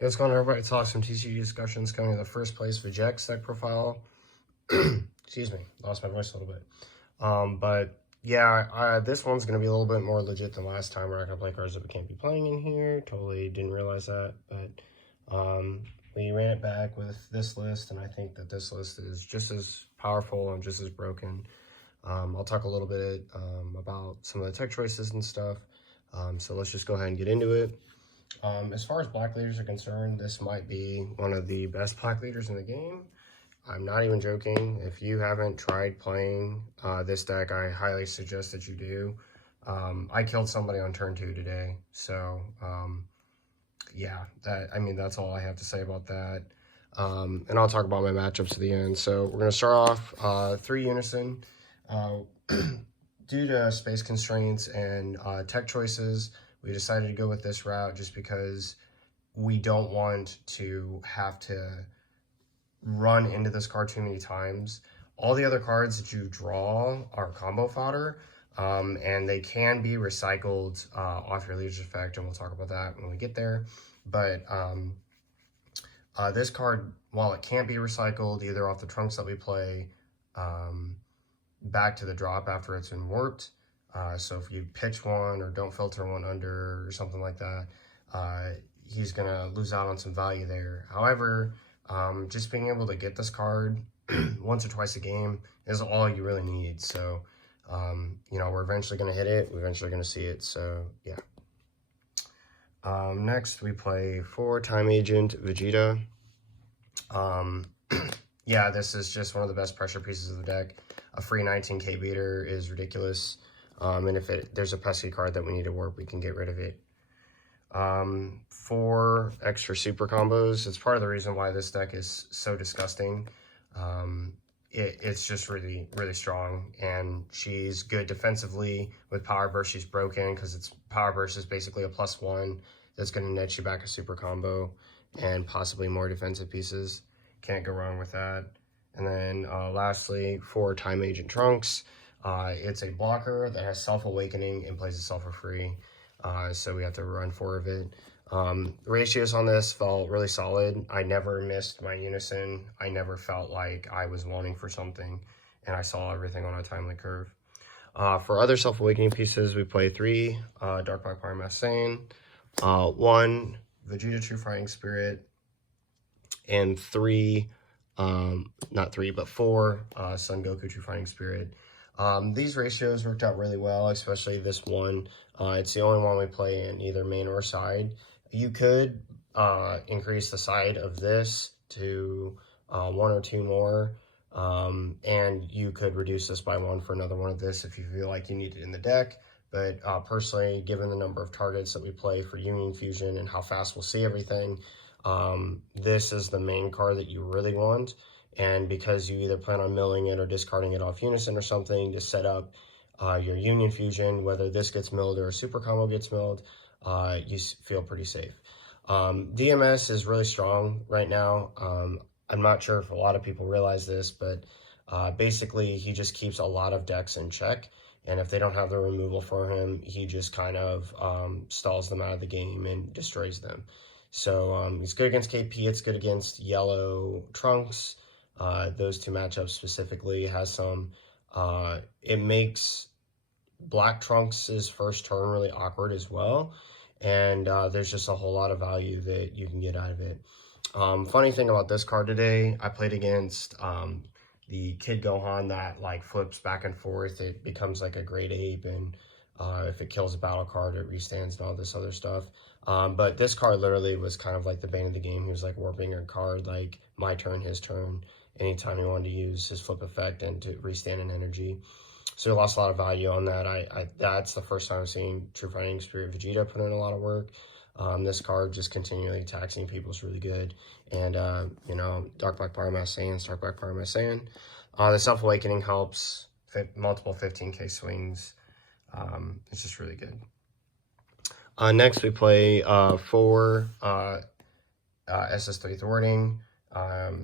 Hey, what's going on, everybody? It's awesome TCG discussions coming to the first place Vegeks deck profile. Excuse me, lost my voice a little bit. But yeah, this one's going to be a little bit more legit than last time. We're not going to play cards that we can't be playing in here. Totally didn't realize that. But we ran it back with this list, and I think that this list is just as powerful and just as broken. I'll talk a little bit about some of the tech choices and stuff. So let's just go ahead and get into it. As far as black leaders are concerned, this might be one of the best black leaders in the game. I'm not even joking. If you haven't tried playing this deck, I highly suggest that you do. I killed somebody on turn 2 today. So, yeah, that's all I have to say about that. And I'll talk about my matchups at the end. So we're going to start off 3 Unison. Due to space constraints and tech choices, we decided to go with this route just because we don't want to have to run into this card too many times. All the other cards that you draw are combo fodder, and they can be recycled off your leader's effect, and we'll talk about that when we get there. But this card, while it can't be recycled either off the trunks that we play back to the drop after it's been warped, so if you pitch one or don't filter one under or something like that, he's going to lose out on some value there. However, just being able to get this card once or twice a game is all you really need. So, we're eventually going to hit it. We're eventually going to see it. So, yeah. Next, we play 4 Time Agent Vegeta. Yeah, this is just one of the best pressure pieces of the deck. A free 19k beater is ridiculous. And if there's a pesky card that we need to warp, we can get rid of it. 4 extra super combos. It's part of the reason why this deck is so disgusting. It's just really, really strong. And she's good defensively. With Power Burst, she's broken because it's Power Burst is basically a +1 that's going to net you back a super combo and possibly more defensive pieces. Can't go wrong with that. And then lastly, 4 Time Agent Trunks. It's a blocker that has Self-Awakening and plays itself for free. So we have to run 4 of it. The ratios on this felt really solid. I never missed my Unison. I never felt like I was wanting for something. And I saw everything on a timely curve. For other Self-Awakening pieces, we play 3 Dark Black Power Mass Saiyan, 1 Vegeta True Fighting Spirit, and 4 Son Goku True Fighting Spirit. These ratios worked out really well, especially this one. It's the only one we play in either main or side. You could increase the side of this to 1 or 2 more, and you could reduce this by 1 for another one of this if you feel like you need it in the deck. But personally, given the number of targets that we play for Union Fusion and how fast we'll see everything, this is the main card that you really want. And because you either plan on milling it or discarding it off Unison or something to set up your Union Fusion, whether this gets milled or a super combo gets milled, you feel pretty safe. DMS is really strong right now. I'm not sure if a lot of people realize this, but basically he just keeps a lot of decks in check. And if they don't have the removal for him, he just kind of stalls them out of the game and destroys them. So he's good against KP. It's good against yellow Trunks. Those 2 matchups specifically has some. It makes Black Trunks' first turn really awkward as well. And there's just a whole lot of value that you can get out of it. Funny thing about this card today, I played against the Kid Gohan that like flips back and forth. It becomes like a great ape, and if it kills a battle card, it restands and all this other stuff. But this card literally was kind of like the bane of the game. He was like warping a card like my turn, his turn, anytime he wanted to use his flip effect and to restand an energy. So he lost a lot of value on that. That's the first time I've seen True Fighting Spirit Vegeta put in a lot of work. This card just continually taxing people is really good. And, Dark Black Power Mass Saiyan, Dark Black Power Mass Saiyan. The Self-Awakening helps multiple 15k swings. It's just really good. Next, we play 4 SS3 Thwarting.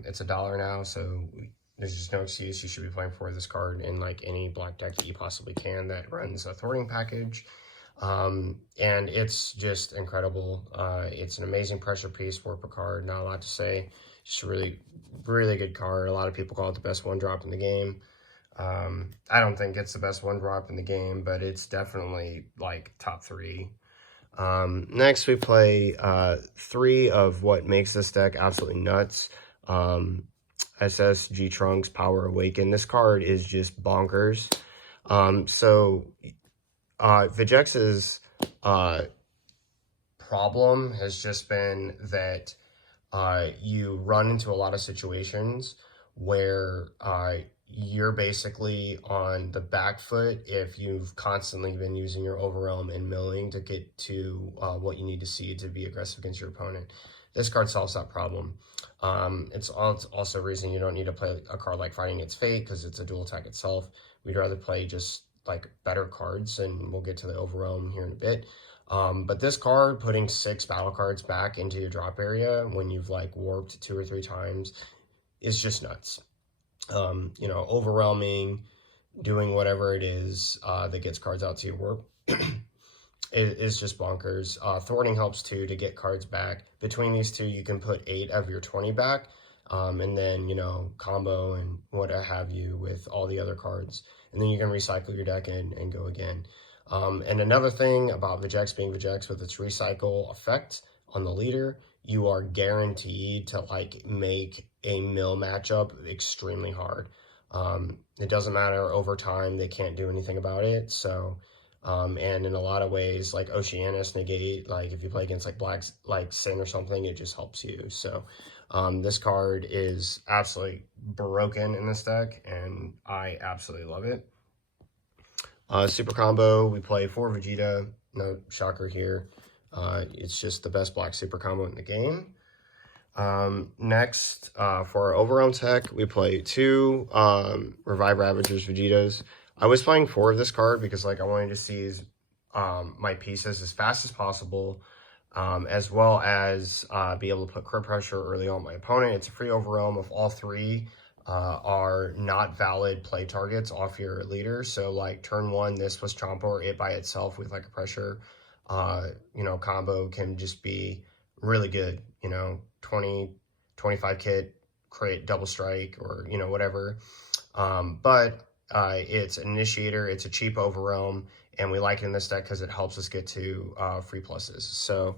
It's $1 now, so there's just no excuse. You should be playing for this card in like any black deck that you possibly can that runs a Thwarting package. And it's just incredible. It's an amazing pressure piece for Picard. Not a lot to say. Just a really, really good card. A lot of people call it the best one drop in the game. I don't think it's the best one drop in the game, but it's definitely like top 3. Next, we play 3 of what makes this deck absolutely nuts. SSG Trunks Power Awaken. This card is just bonkers. Vegeks' problem has just been that you run into a lot of situations where you're basically on the back foot if you've constantly been using your Overwhelm and milling to get to what you need to see to be aggressive against your opponent. This card solves that problem. It's also a reason you don't need to play a card like Fighting Its Fate, because it's a dual attack itself. We'd rather play just like better cards, and we'll get to the Overwhelm here in a bit. But this card, putting 6 battle cards back into your drop area when you've like warped 2 or 3 times, is just nuts. You know, overwhelming, doing whatever it is that gets cards out to your warp is just bonkers. Thwarting helps too to get cards back. Between these two, you can put 8 of your 20 back, and then, you know, combo and what have you with all the other cards. And then you can recycle your deck and go again. And another thing about Vegeks being Vegeks, with its recycle effect on the leader, you are guaranteed to like make a mill matchup extremely hard. It doesn't matter over time, they can't do anything about it. So, and in a lot of ways, like Oceanus negate, like if you play against like Black, like Sin or something, it just helps you. So, this card is absolutely broken in this deck, and I absolutely love it. Super combo, we play 4 Vegeta, no shocker here. It's just the best black super combo in the game. Next, for our Overwhelm tech, we play 2 Revive Ravagers Vegetas. I was playing 4 of this card because like I wanted to seize my pieces as fast as possible, as well as be able to put crit pressure early on my opponent. It's a free Overwhelm if all 3 are not valid play targets off your leader. So like turn 1, this was Chompa, or it by itself with like a pressure, you know, combo can just be really good, you know, 20, 25 kit, create double strike, or, you know, whatever. But it's an initiator, it's a cheap Overwhelm, and we like it in this deck because it helps us get to free pluses. So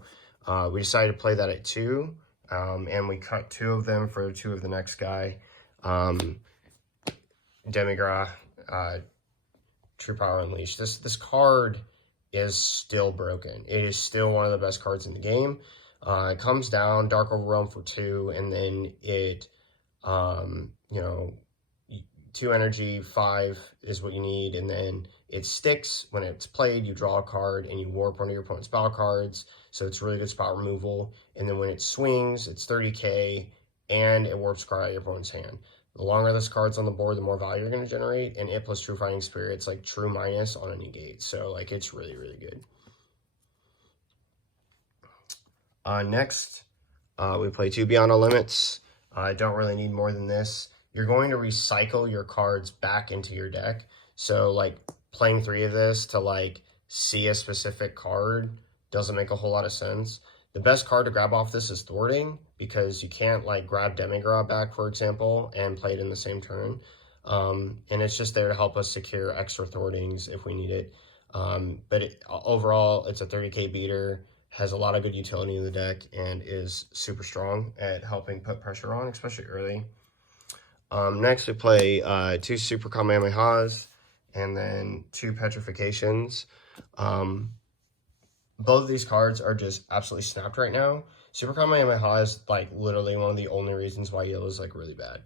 we decided to play that at 2, and we cut 2 of them for 2 of the next guy. Demigra, True Power Unleashed. This card is still broken. It is still one of the best cards in the game. It comes down, Dark Overwhelm for 2, and then it, you know, 2 energy, 5 is what you need, and then it sticks. When it's played, you draw a card, and you warp one of your opponent's battle cards, so it's really good spot removal. And then when it swings, it's 30k, and it warps a card out of your opponent's hand. The longer this card's on the board, the more value you're going to generate, and it plus True Fighting Spirit, it's like true minus on a negate, so like it's really, really good. Next, we play 2 Beyond All Limits. I don't really need more than this. You're going to recycle your cards back into your deck. So like playing 3 of this to like see a specific card doesn't make a whole lot of sense. The best card to grab off this is Thwarting, because you can't like grab Demigra back, for example, and play it in the same turn. And it's just there to help us secure extra Thwartings if we need it. But overall, it's a 30k beater, has a lot of good utility in the deck, and is super strong at helping put pressure on, especially early. Next, we play 2 Super Kamehamehas, and then 2 Petrifications. Both of these cards are just absolutely snapped right now. Super Kamehameha is like literally one of the only reasons why yellow is like really bad.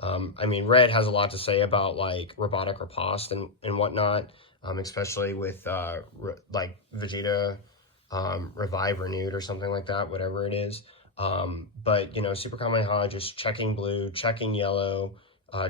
I mean, red has a lot to say about like robotic riposte and whatnot, especially with like Vegeta Revive Renewed or something like that, whatever it is. But, you know, Super Kamehameha just checking blue, checking yellow,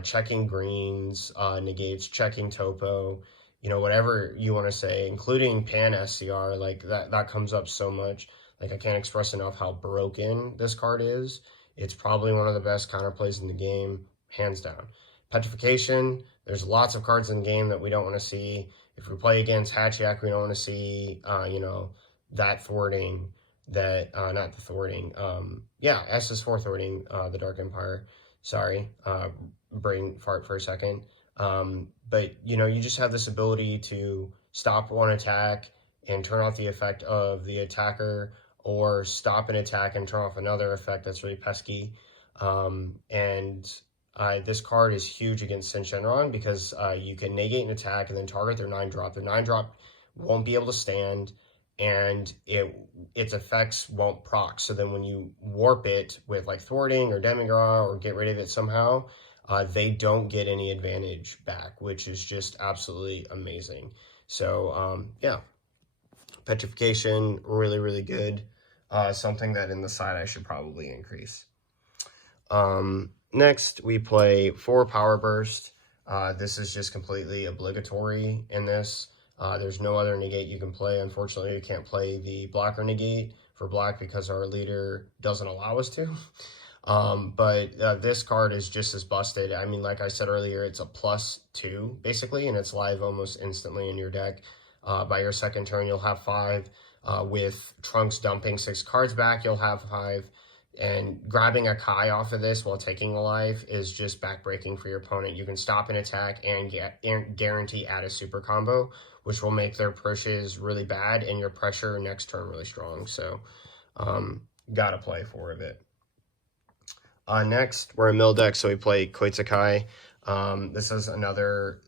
checking greens, negates, checking topo, you know, whatever you want to say, including pan SCR, like that comes up so much. Like, I can't express enough how broken this card is. It's probably one of the best counterplays in the game, hands down. Petrification, there's lots of cards in the game that we don't want to see, If we play against Hatchiyak, we don't want to see, that thwarting, that, not the thwarting, yeah, SS4 thwarting, the Dark Empire. Sorry, brain fart for a second. But, you just have this ability to stop one attack and turn off the effect of the attacker, or stop an attack and turn off another effect that's really pesky. And this card is huge against Shenron because you can negate an attack and then target their 9-drop. Their 9-drop won't be able to stand, and its effects won't proc. So then when you warp it with like thwarting or demigra or get rid of it somehow, they don't get any advantage back, which is just absolutely amazing. So yeah, petrification, really, really good. Something that in the side I should probably increase. Next, we play 4 Power Burst. This is just completely obligatory in this. There's no other negate you can play. Unfortunately, you can't play the blocker negate for black because our leader doesn't allow us to. But this card is just as busted. I mean, like I said earlier, it's a +2, basically, and it's live almost instantly in your deck. By your second turn, you'll have 5. With Trunks dumping 6 cards back, you'll have 5. And grabbing a Kai off of this while taking a life is just backbreaking for your opponent. You can stop an attack and guarantee add a super combo, which will make their pushes really bad and your pressure next turn really strong. So, gotta play 4 of it. Next, we're a mill deck, so we play Koitsukai. This is another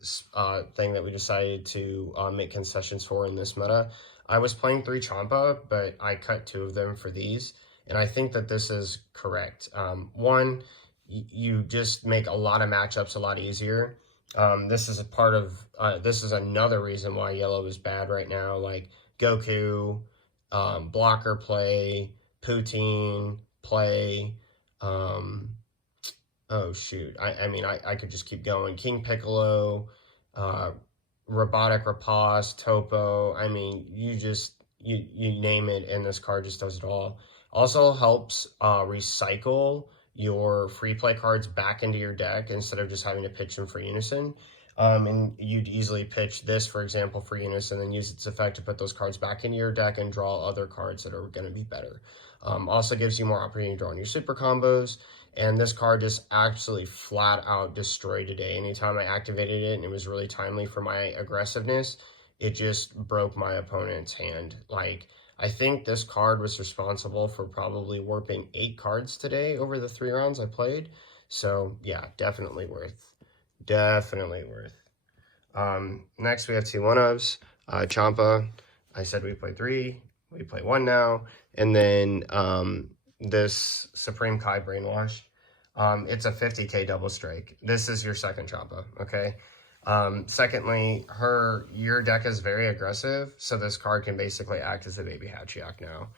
thing that we decided to make concessions for in this meta. I was playing 3 Champa, but I cut 2 of them for these. And I think that this is correct. One, you just make a lot of matchups a lot easier. This is this is another reason why yellow is bad right now. Like Goku, blocker play, Poutine play. Oh shoot, I mean I could just keep going. King Piccolo, Robotic Rapace, Topo. I mean, you name it, and this card just does it all. Also helps recycle your free play cards back into your deck instead of just having to pitch them for Unison. And you'd easily pitch this, for example, for Unison, and then use its effect to put those cards back into your deck and draw other cards that are going to be better. Also gives you more opportunity to draw on your super combos. And this card just absolutely flat out destroyed today. Anytime I activated it and it was really timely for my aggressiveness, it just broke my opponent's hand. Like, I think this card was responsible for probably warping 8 cards today over the 3 rounds I played. So yeah, definitely worth. Definitely worth. Next we have 2 1-ofs. Champa, I said we play 3. We play 1 now. And then this Supreme Kai Brainwash. It's a 50k double strike. This is your second Champa, okay? Secondly, your deck is very aggressive, so this card can basically act as a baby Hatchiyak now.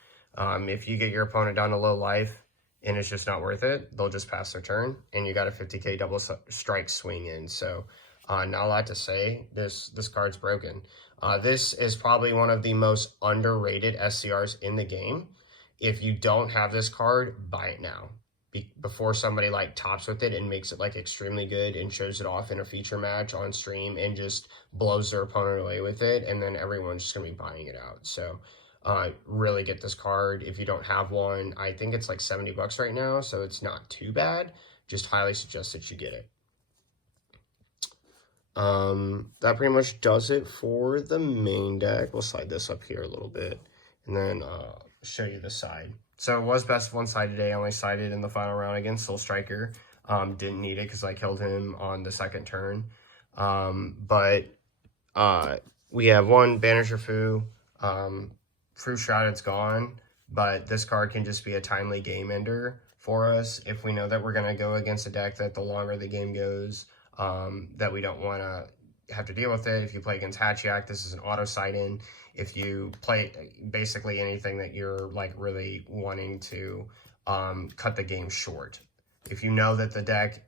If you get your opponent down to low life and it's just not worth it, they'll just pass their turn, and you got a 50k double strike swing in. So, not a lot to say. This card's broken. This is probably one of the most underrated SCRs in the game. If you don't have this card, buy it now. Before somebody like tops with it and makes it like extremely good and shows it off in a feature match on stream and just blows their opponent away with it, and then everyone's just gonna be buying it out. So really get this card. If you don't have one, I think it's like $70 right now, so it's not too bad. Just highly suggest that you get it. That pretty much does it for the main deck. We'll slide this up here a little bit and then show you the side. So it was best of 1 side today. I only sided in the final round against Soul Striker. Didn't need it because I killed him on the second turn. But we have 1 Banisher Fu. Fu Shrouded's gone, but this card can just be a timely game ender for us if we know that we're going to go against a deck that the longer the game goes, that we don't want to have to deal with it. If you play against Hatchiyak, this is an auto side in. If you play basically anything that you're like really wanting to cut the game short. If you know that the deck,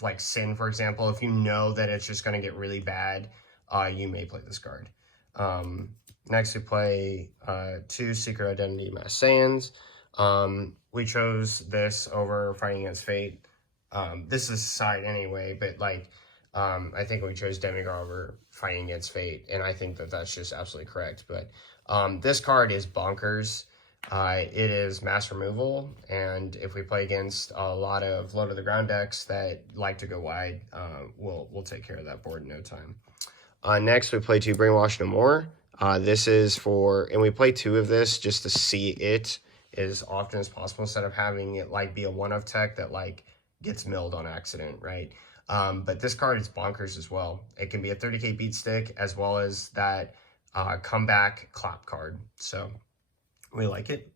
like Sin, for example, if you know that it's just going to get really bad, you may play this card. Next, we play 2 Secret Identity Mass Saiyans. We chose this over Fighting Against Fate. This is side anyway, but like I think we chose Demigod over Fighting Against Fate, and I think that that's just absolutely correct. But this card is bonkers. It is mass removal, and if we play against a lot of low to the ground decks that like to go wide, we'll take care of that board in no time. Next, we play 2 Brainwash No More. This is for, and we play 2 of this just to see it as often as possible instead of having it like be a one-of tech that like gets milled on accident, right? But this card is bonkers as well. It can be a 30k beat stick as well as that comeback clap card. So we like it.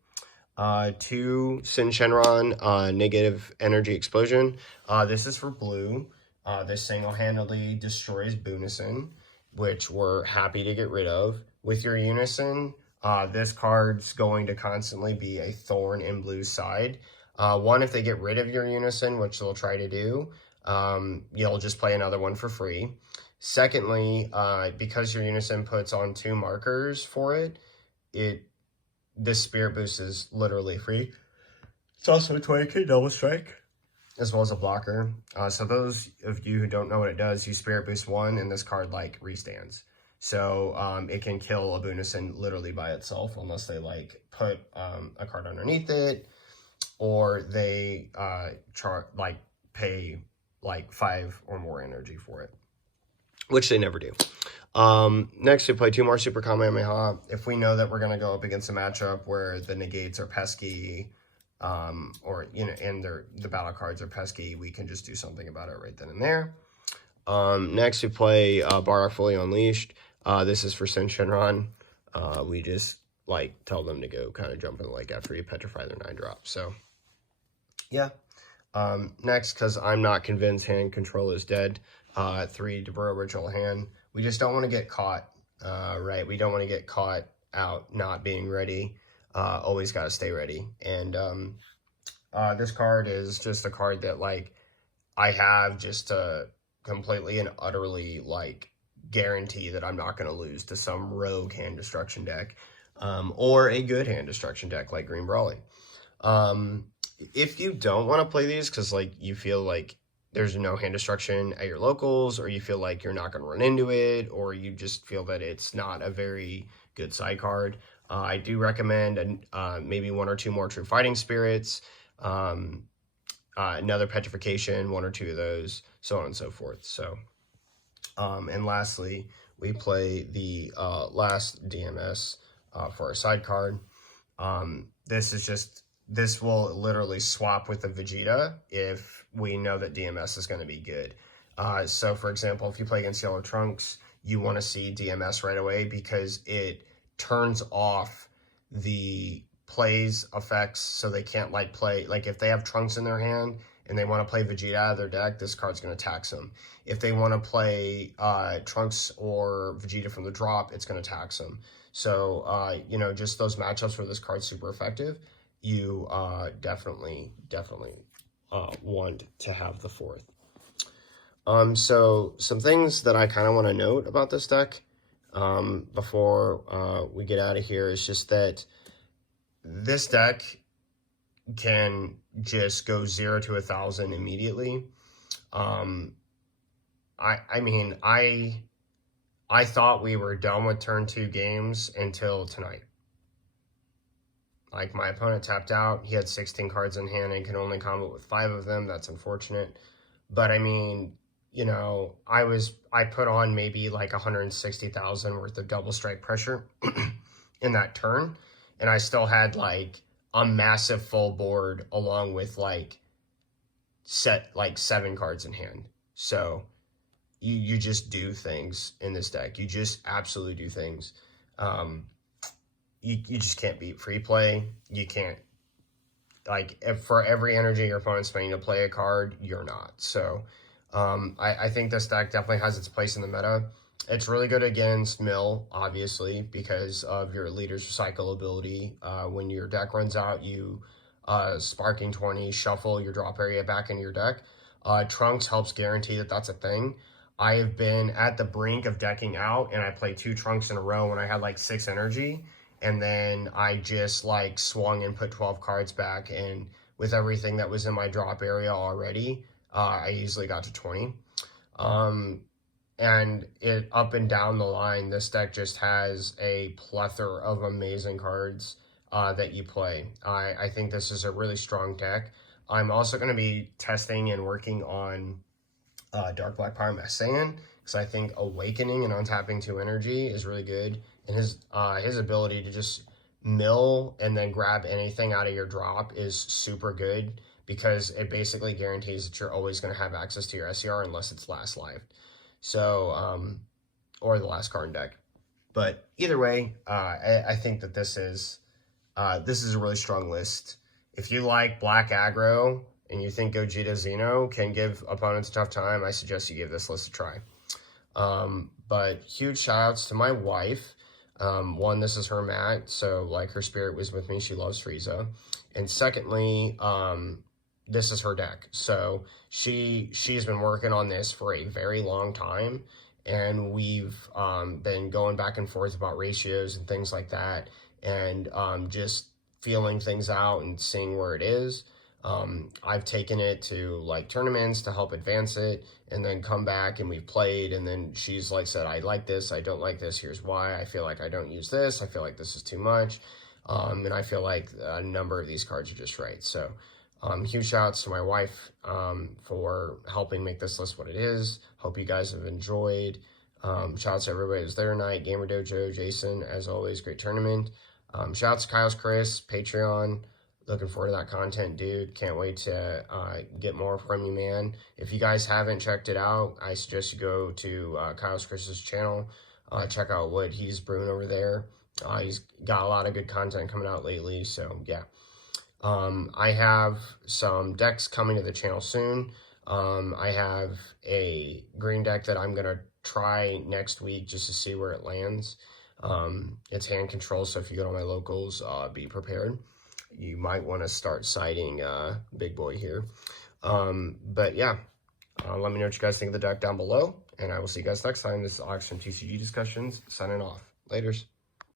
2 Sin Shenron Negative Energy Explosion. This is for blue. This single-handedly destroys Boonison, which we're happy to get rid of. With your Unison, this card's going to constantly be a thorn in blue's side. One, if they get rid of your Unison, which they'll try to do, you'll just play another one for free. Secondly, because your Unison puts on 2 markers for it, this Spirit Boost is literally free. It's also a 20k double strike, as well as a blocker. So those of you who don't know what it does, you Spirit Boost 1, and this card, like, restands. So it can kill a Boonison literally by itself, unless they, like, put a card underneath it, or they pay, like, 5 or more energy for it, which they never do. Next, we play 2 more Super Kamehameha. If we know that we're going to go up against a matchup where the negates are pesky, or, you know, and the battle cards are pesky, we can just do something about it right then and there. Next, we play Bardock Fully Unleashed. This is for Sin Shenron. We just, like, tell them to go kind of jump in the lake after you petrify their 9-drop. So, yeah. Next, because I'm not convinced hand control is dead, 3 Devura Ritual Hand. We just don't want to get caught, right? We don't want to get caught out not being ready. Always got to stay ready. And this card is just a card that, like, I have just to completely and utterly, like, guarantee that I'm not going to lose to some rogue hand destruction deck, or a good hand destruction deck like Green Brawly. If you don't want to play these because, like, you feel like there's no hand destruction at your locals, or you feel like you're not going to run into it, or you just feel that it's not a very good side card, I do recommend maybe 1 or 2 more True Fighting Spirits, another Petrification, 1 or 2 of those, so on and so forth. So, and lastly, we play the last DMS for our side card. This will literally swap with the Vegeta if we know that DMS is going to be good. So, for example, if you play against Yellow Trunks, you want to see DMS right away because it turns off the plays effects, so they can't, like, play, like, if they have Trunks in their hand and they want to play Vegeta out of their deck, this card's going to tax them. If they want to play Trunks or Vegeta from the drop, it's going to tax them. So, you know, just those matchups where this card's super effective, you definitely want to have the 4th. So some things that I kind of want to note about this deck before we get out of here is just that this deck can just go 0 to 1,000 immediately. I mean, I thought we were done with turn 2 games until tonight. Like, my opponent tapped out. He had 16 cards in hand and can only combo with 5 of them. That's unfortunate. But, I mean, you know, I put on maybe like 160,000 worth of double strike pressure in that turn. And I still had, like, a massive full board along with, like, 7 cards in hand. So, you just do things in this deck. You just absolutely do things. You just can't beat free play. You can't, like, for every energy your opponent's spending to play a card, you're not. So, I think this deck definitely has its place in the meta. It's really good against mill, obviously, because of your leader's recycle ability. When your deck runs out, you Sparking 20, shuffle your drop area back into your deck. Trunks helps guarantee that that's a thing. I have been at the brink of decking out, and I played 2 Trunks in a row when I had like 6 energy, and then I just like swung and put 12 cards back, and with everything that was in my drop area already, I easily got to 20. And it up and down the line, this deck just has a plethora of amazing cards that you play. I think this is a really strong deck. I'm also going to be testing and working on Dark Black Power Messian, because I think Awakening and untapping 2 energy is really good. And his ability to just mill and then grab anything out of your drop is super good, because it basically guarantees that you're always going to have access to your SCR unless it's last live. So, or the last card in deck. But either way, I think that this is a really strong list. If you like black aggro and you think Gogeta Xeno can give opponents a tough time, I suggest you give this list a try. But huge shout outs to my wife. One, this is her mat, so like her spirit was with me. She loves Frieza. And secondly, this is her deck. So she's been working on this for a very long time, and we've been going back and forth about ratios and things like that, and just feeling things out and seeing where it is. I've taken it to like tournaments to help advance it, and then come back and we've played, and then she's like said, I like this, I don't like this, here's why. I feel like I don't use this, I feel like this is too much, and I feel like a number of these cards are just right. So huge shout outs to my wife for helping make this list what it is. Hope you guys have enjoyed. Shout outs to everybody who was there tonight. Gamer Dojo, Jason, as always, great tournament. Shout outs to Kyle's Chris, Patreon. Looking forward to that content, dude. Can't wait to get more from you, man. If you guys haven't checked it out, I suggest you go to Kyle's Chris's channel. Check out what he's brewing over there. He's got a lot of good content coming out lately, so yeah. I have some decks coming to the channel soon. I have a green deck that I'm going to try next week just to see where it lands. It's hand control, so if you go to my locals, be prepared. You might want to start siding Big Boy here. But yeah, let me know what you guys think of the deck down below, and I will see you guys next time. This is Alex from TCG Discussions, signing off. Laters.